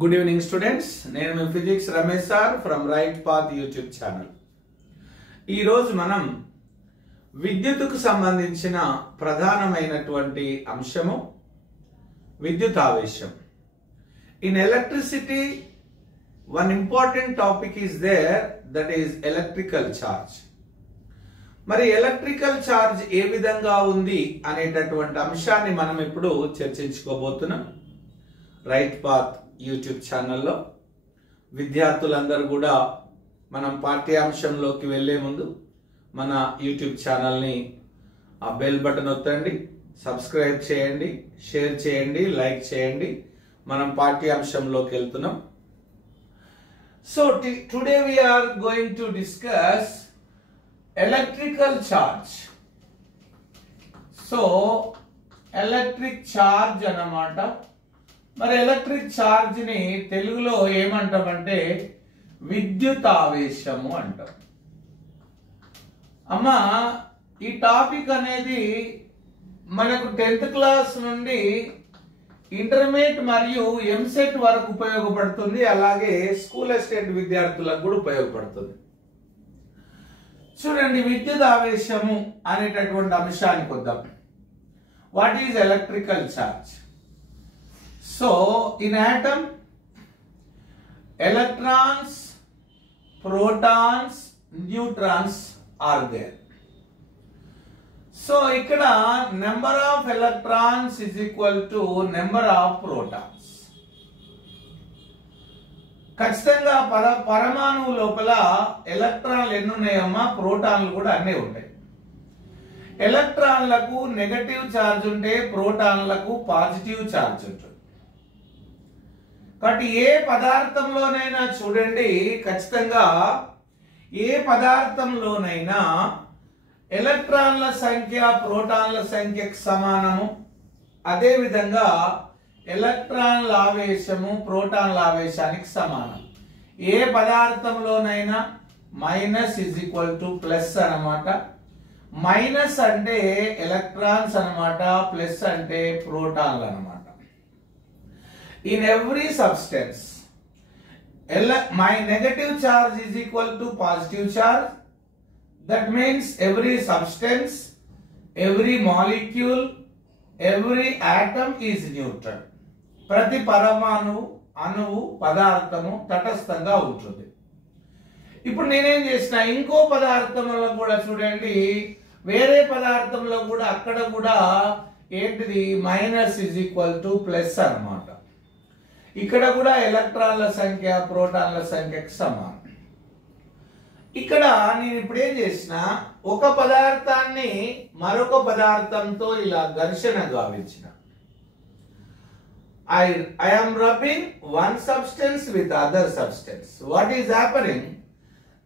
Good evening students, నేను మీ physics Ramesh sir from right path YouTube channel. ఈరోజు మనం విద్యుత్తుకు సంబంధించిన ప్రధానమైనటువంటి అంశము విద్యుత్ ఆవేశం. In electricity one important topic is there, that is electrical charge. మరి ఎలక్ట్రికల్ ఛార్జ్ ఏ విధంగా ఉంది అనేటటువంటి అంశాన్ని మనం ఇప్పుడు చర్చించుకోబోతున్నాం రైట్ పాత్ యూట్యూబ్ ఛానల్లో. విద్యార్థులందరూ కూడా మనం పాఠ్యాంశంలోకి వెళ్లే ముందు మన యూట్యూబ్ ఛానల్ని ఆ బెల్ బటన్ ఒత్తండి, సబ్స్క్రైబ్ చేయండి, షేర్ చేయండి, లైక్ చేయండి. మనం పాఠ్యాంశంలోకి వెళ్తున్నాం. So today we are going to discuss electrical charge. So electric charge అన్నమాట. మరి ఎలక్ట్రిక్ ఛార్జ్ ని తెలుగులో ఏమంటామంటే విద్యుత్ ఆవేశము అంటాం. అమ్మా, ఈ టాపిక్ అనేది మనకు 10th క్లాస్ నుండి ఇంటర్మీడియట్ మరియు ఎంసెట్ వరకు ఉపయోగపడుతుంది. అలాగే స్కూల్ అసిస్టెంట్ విద్యార్థులకు కూడా ఉపయోగపడుతుంది. చూడండి, విద్యుత్ ఆవేశము అనేటటువంటి అంశానికి వద్దాం. What is electrical charge? So in atom, electrons, protons, neutrons are there. So ఇక్కడ number of electrons is equal to number of protons. ఖచ్చితంగా పరమాణువు లోపల ఎలక్ట్రాన్లు ఎన్ని ఉన్నాయమ్మా? ప్రోటాన్లు కూడా అన్నీ ఉంటాయి. ఎలక్ట్రాన్లకు నెగటివ్ ఛార్జ్ ఉంటే ప్రోటాన్లకు పాజిటివ్ ఛార్జ్ ఉంటుంది. కాబట్టి ఏ పదార్థంలోనైనా చూడండి, ఖచ్చితంగా ఏ పదార్థంలోనైనా ఎలక్ట్రాన్ల సంఖ్య ప్రోటాన్ల సంఖ్యకు సమానము. అదే విధంగా ఎలక్ట్రాన్ల ఆవేశము ప్రోటాన్ల ఆవేశానికి సమానం. ఏ పదార్థంలోనైనా minus is equal to plus అన్నమాట. మైనస్ అంటే ఎలక్ట్రాన్స్ అన్నమాట, ప్లస్ అంటే ప్రోటాన్లు అన్నమాట. In every substance, my negative charge is equal to positive charge. That means every substance, every molecule, every atom is neutral. ప్రతి పరమాణువు, అణువు, పదార్థము తటస్థంగా ఉంటుంది. ఇప్పుడు నేనేం చేసిన, ఇంకో పదార్థంలో కూడా చూడండి, వేరే పదార్థంలో కూడా అక్కడ కూడా ఏంటిది minus is equal to plus అన్నమాట. ఇక్కడ కూడా ఎలక్ట్రాన్ల సంఖ్య ప్రోటాన్ల సంఖ్యకు సమానం. ఇక్కడ నేను ఇప్పుడు ఏం చేసిన, ఒక పదార్థాన్ని మరొక పదార్థంతో ఇలా ఘర్షణ గావించిన. I am rubbing one substance with other substance. What is happening?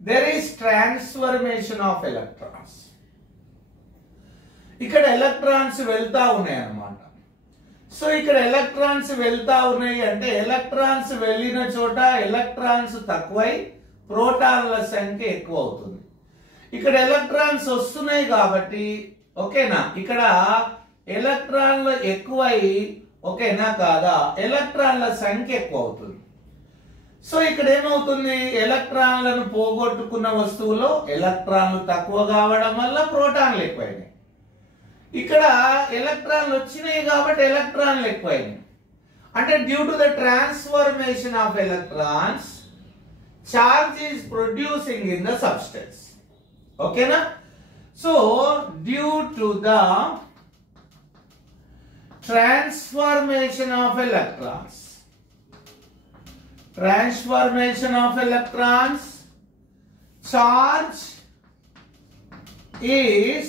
There is transformation of electrons. ఇక్కడ ఎలక్ట్రాన్స్ వెళ్తా ఉన్నాయి అన్నమాట. సో ఇక్కడ ఎలక్ట్రాన్స్ వెళ్తా ఉన్నాయి అంటే ఎలక్ట్రాన్స్ వెళ్ళిన చోట ఎలక్ట్రాన్స్ తక్కువై ప్రోటాన్ల సంఖ్య ఎక్కువ అవుతుంది. ఇక్కడ ఎలక్ట్రాన్స్ వస్తున్నాయి కాబట్టి ఓకేనా, ఇక్కడ ఎలక్ట్రాన్లు ఎక్కువై ఓకేనా కాదా, ఎలక్ట్రాన్ల సంఖ్య ఎక్కువ అవుతుంది. సో ఇక్కడ ఏమవుతుంది, ఎలక్ట్రాన్లను పోగొట్టుకున్న వస్తువులో ఎలక్ట్రాన్లు తక్కువ కావడం వల్ల ప్రోటాన్లు ఎక్కువైనాయి. ఇక్కడ ఎలక్ట్రాన్లు వచ్చినాయి కాబట్టి ఎలక్ట్రాన్లు ఎక్కువైనాయి. అంటే due to the transformation of electrons charge is producing in the substance. ఓకేనా? So due to the transformation of electrons, charge is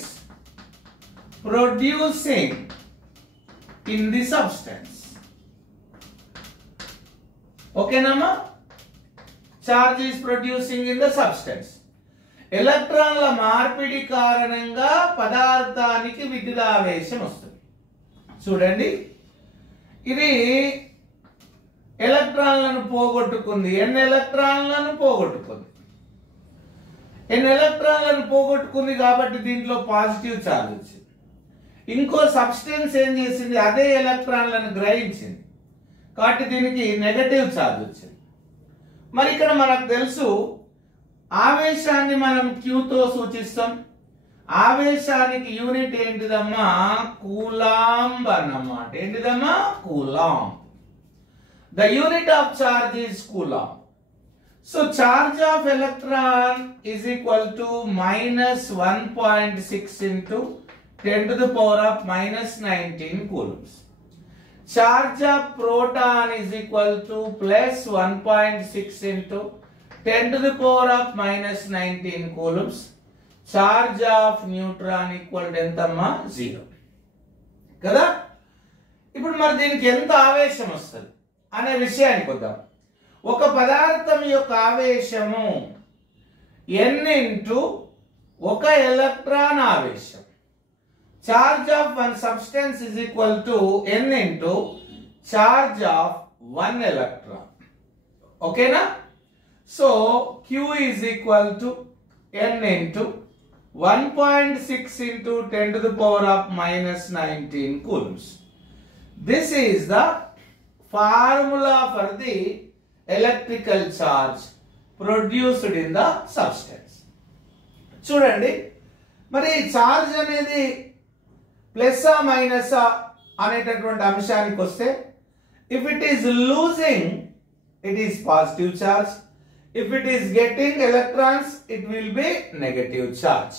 producing in the substance. Okay nama, charge is producing in the substance. ఎలక్ట్రాన్ల మార్పిడి కారణంగా పదార్థానికి విద్యుదావేశం వస్తుంది. చూడండి, ఇది ఎలక్ట్రాన్లను పోగొట్టుకుంది. ఎన్ని ఎలక్ట్రాన్లను పోగొట్టుకుంది? ఎన్ని ఎలక్ట్రాన్లను పోగొట్టుకుంది కాబట్టి దీంట్లో పాజిటివ్ ఛార్జ్ వచ్చింది. ఇంకో సబ్స్టెన్స్ ఏం చేసింది, అదే ఎలక్ట్రాన్లను గ్రహించింది. కాబట్టి దీనికి నెగటివ్ ఛార్జ్ వచ్చింది. మరి ఇక్కడ మనకు తెలుసు ఆవేశాన్ని మనం Q తో సూచిస్తాం. ఆవేశానికి యూనిట్ ఏంటిదమ్మా? కూలాంబ్ అన్నమాట. ఏంటిదమ్మా? Coulomb. The unit of charge is coulomb. So charge of electron is equal to -1.6 into 10 to the power of -19 coulombs. Charge of proton is equal to +1.6 into 10 to the power of -19 coulombs. Charge of neutron equal to ఎంతమ్మా? 0 కదా. ఇప్పుడు మరి దీనికి ఎంత ఆవేశం వస్తుంది అనే విషయానికి వద్దాం. ఒక పదార్థం యొక్క ఆవేశము n ఇంటూ ఒక ఎలక్ట్రాన్ ఆవేశం. Charge of one substance is equal to n into charge of one electron. Okay na? So Q is equal to n into 1.6 into 10 to the power of -19 coulombs. This is the formula for the electrical charge produced in the substance. చూడండి, మరి charge అనేది ప్లస్సా మైనసా అనేటటువంటి అంశానికి వస్తే, if it is losing it is positive charge, if it is getting electrons it will be negative charge.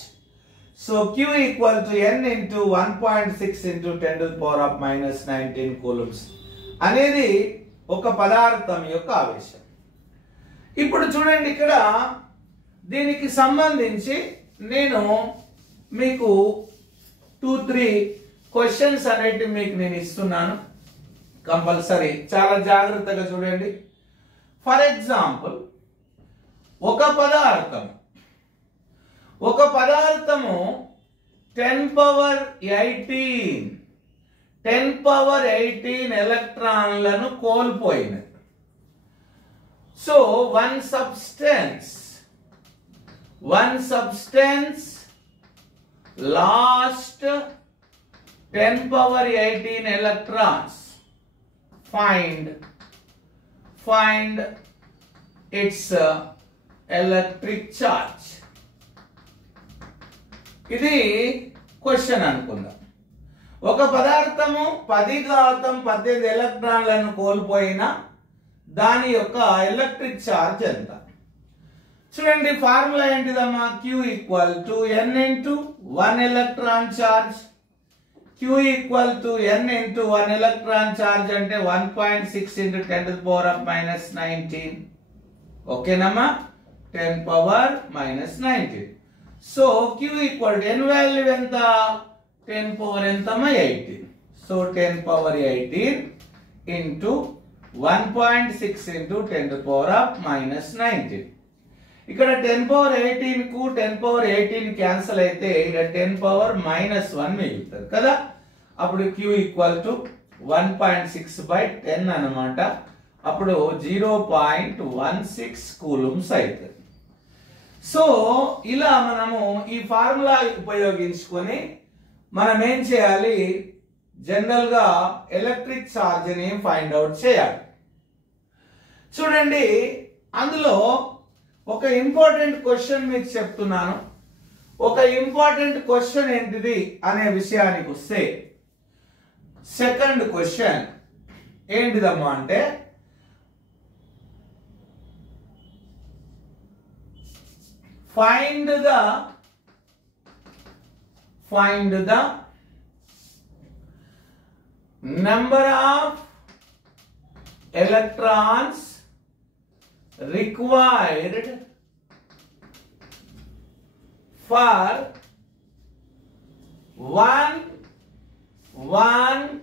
So Q equal to n into 1.6 into 10 to the power of -19 coulombs అనేది ఒక పదార్థం యొక్క ఆవేశం. ఇప్పుడు చూడండి, ఇక్కడ దీనికి సంబంధించి నేను మీకు 2-3 క్వశ్చన్స్ అనేటివి మీకు నేను ఇస్తున్నాను. కంపల్సరీ చాలా జాగ్రత్తగా చూడండి. ఫర్ ఎగ్జాంపుల్, ఒక పదార్థము 10 పవర్ 18 ఎలక్ట్రాన్లను కోల్పోయినది. So one substance lost 10 power 18 electrons. Find its electric charge. ఇది క్వశ్చన్ అనుకుందాం. ఒక పదార్థము 10⁻18 ఎలక్ట్రాన్లను కోల్పోయిన దాని యొక్క ఎలక్ట్రిక్ ఛార్జ్ ఎంత? చూడండి, ఫార్ములా ఏంటిదమ్మా? Q equal to n into 1 electron charge. Q equal to n into 1 electron charge అంటే 1.6 into 10 to the power of -19. ఓకేనమ్మా? 10 power -19. So Q equal to n value ఎంత? 10 పవర్ ఎంతమ్మా? 18. So 10 power 18 into 1.6 into 10 to the power of -19. ఇక్కడ 10 power 18 కు 10 power 18 cancel అయితే ఇక్కడ 10 power -1 మిగులుతుంది కదా. అప్పుడు Q ఈక్వల్ టు 1.6/10 అన్నమాట. అప్పుడు 0.16 కూలుమ్స్ అవుతుంది. సో ఇలా మనము ఈ ఫార్ములా ఉపయోగించుకొని మనం ఏం చేయాలి? జనరల్ గా ఎలక్ట్రిక్ ఛార్జ్ ని ఫైండ్ అవుట్ చేయాలి. చూడండి, అందులో ఒక ఇంపార్టెంట్ క్వశ్చన్ మీకు చెప్తున్నాను. ఒక ఇంపార్టెంట్ క్వశ్చన్ ఏంటిది అనే విషయానికి వస్తే, సెకండ్ క్వశ్చన్ ఏంటిదమ్మా అంటే, find the number of electrons required for one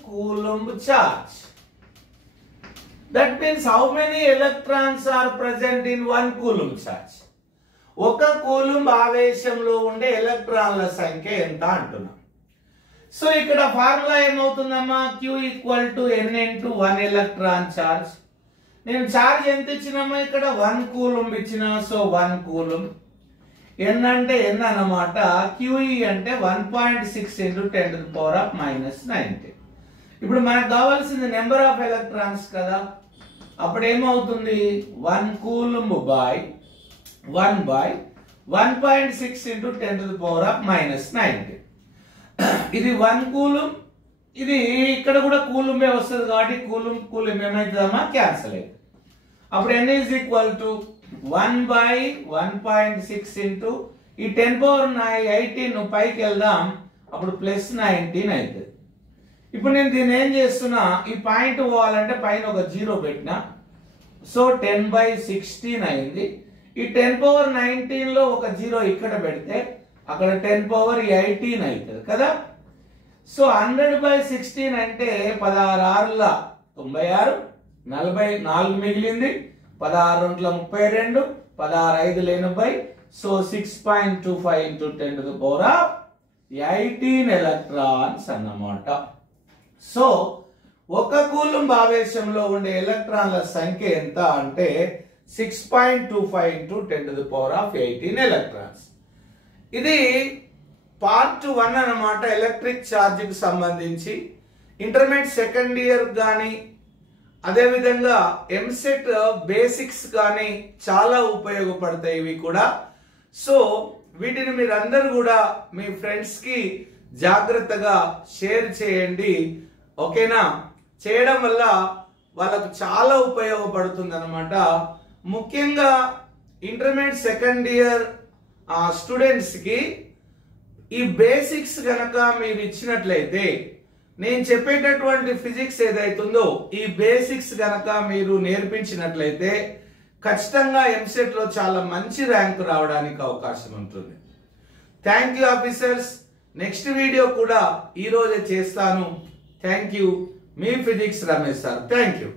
coulomb charge. That means how many electrons are present in 1 coulomb charge. ఒక కూలుంబ్ ఆవేశంలో ఉండే ఎలక్ట్రాన్ల సంఖ్య ఎంత అంటున్నాం. సో ఇక్కడ ఫార్ములా ఏమవుతుందమ్మా? Q equal to n into 1 electron charge. నేను ఛార్జ్ ఎంత ఇచ్చినామా? ఇక్కడ 1 కూలుంబ్ ఇచ్చినా. So 1 coulomb. n అంటే n అన్నమాట. QE అంటే 1.6 into 10 to the power of -19. ఇప్పుడు మనకు కావాల్సింది నెంబర్ ఆఫ్ ఎలక్ట్రాన్స్ కదా, అప్పుడు ఏమవుతుంది 1 coulomb by 1 by 1.6 into 10 to the power of -19. ఇది 1 కూలంబ్, ఇది ఇక్కడ కూడా కూలంబే వస్తుంది కాబట్టి కూలంబ్ ఏమైతుందమ్మా క్యాన్సిల్ అవుతుంది. అప్పుడు n is equal to 1 by 1.6 into ఈ 10 power 18 పైకి వెళ్దాం, అప్పుడు +19 అవుతుంది. ఇప్పుడు నేను దీన్ని ఏం చేస్తున్నా, ఈ పాయింట్ పోవాలంటే పైన ఒక 0 పెట్టినా, సో 10/16 అయింది. ఈ 10 power 19 లో ఒక 0 ఇక్కడ పెడితే అక్కడ 10 power 18 అవుతుంది కదా. సో 100/16 అంటే 16 96, 44 మిగిలింది, 16 32, 16 80, so 6.25 into 10 to the power of 18 electrons అన్నమాట. సో ఒక కూలంబ్ ఆవేశంలో ఉండే ఎలక్ట్రాన్ల సంఖ్య ఎంత అంటే 6.25 into 10 to the power of 18 electrons. ఇది పార్ట్ 1 అన్నమాట ఎలక్ట్రిక్ ఛార్జ్ కి సంబంధించి. ఇంటర్మీడియట్ సెకండ్ ఇయర్ కానీ అదే విధంగా ఎంసెట్ బేసిక్స్ కానీ చాలా ఉపయోగపడతాయి ఇవి కూడా. సో వీటిని మీరందరూ కూడా మీ ఫ్రెండ్స్ కి జాగ్రత్తగా షేర్ చేయండి, ఓకేనా. చేయడం వల్ల వాళ్ళకు చాలా ఉపయోగపడుతుంది అన్నమాట. ముఖ్యంగా ఇంటర్మీడియట్ సెకండ్ ఇయర్ స్టూడెంట్స్ కి ఈ బేసిక్స్ గనక మీరు ఇచ్చినట్లయితే, నేను చెప్పేటటువంటి ఫిజిక్స్ ఏదైతుందో ఈ బేసిక్స్ గనక మీరు నేర్పించినట్లయితే ఖచ్చితంగా ఎంసెట్ లో చాలా మంచి ర్యాంక్ రావడానికి అవకాశం ఉంటుంది. Thank you officers. Next video కూడా ఈ రోజే చేస్తాను. Thank you. Me physics Ramesh sir. Thank you.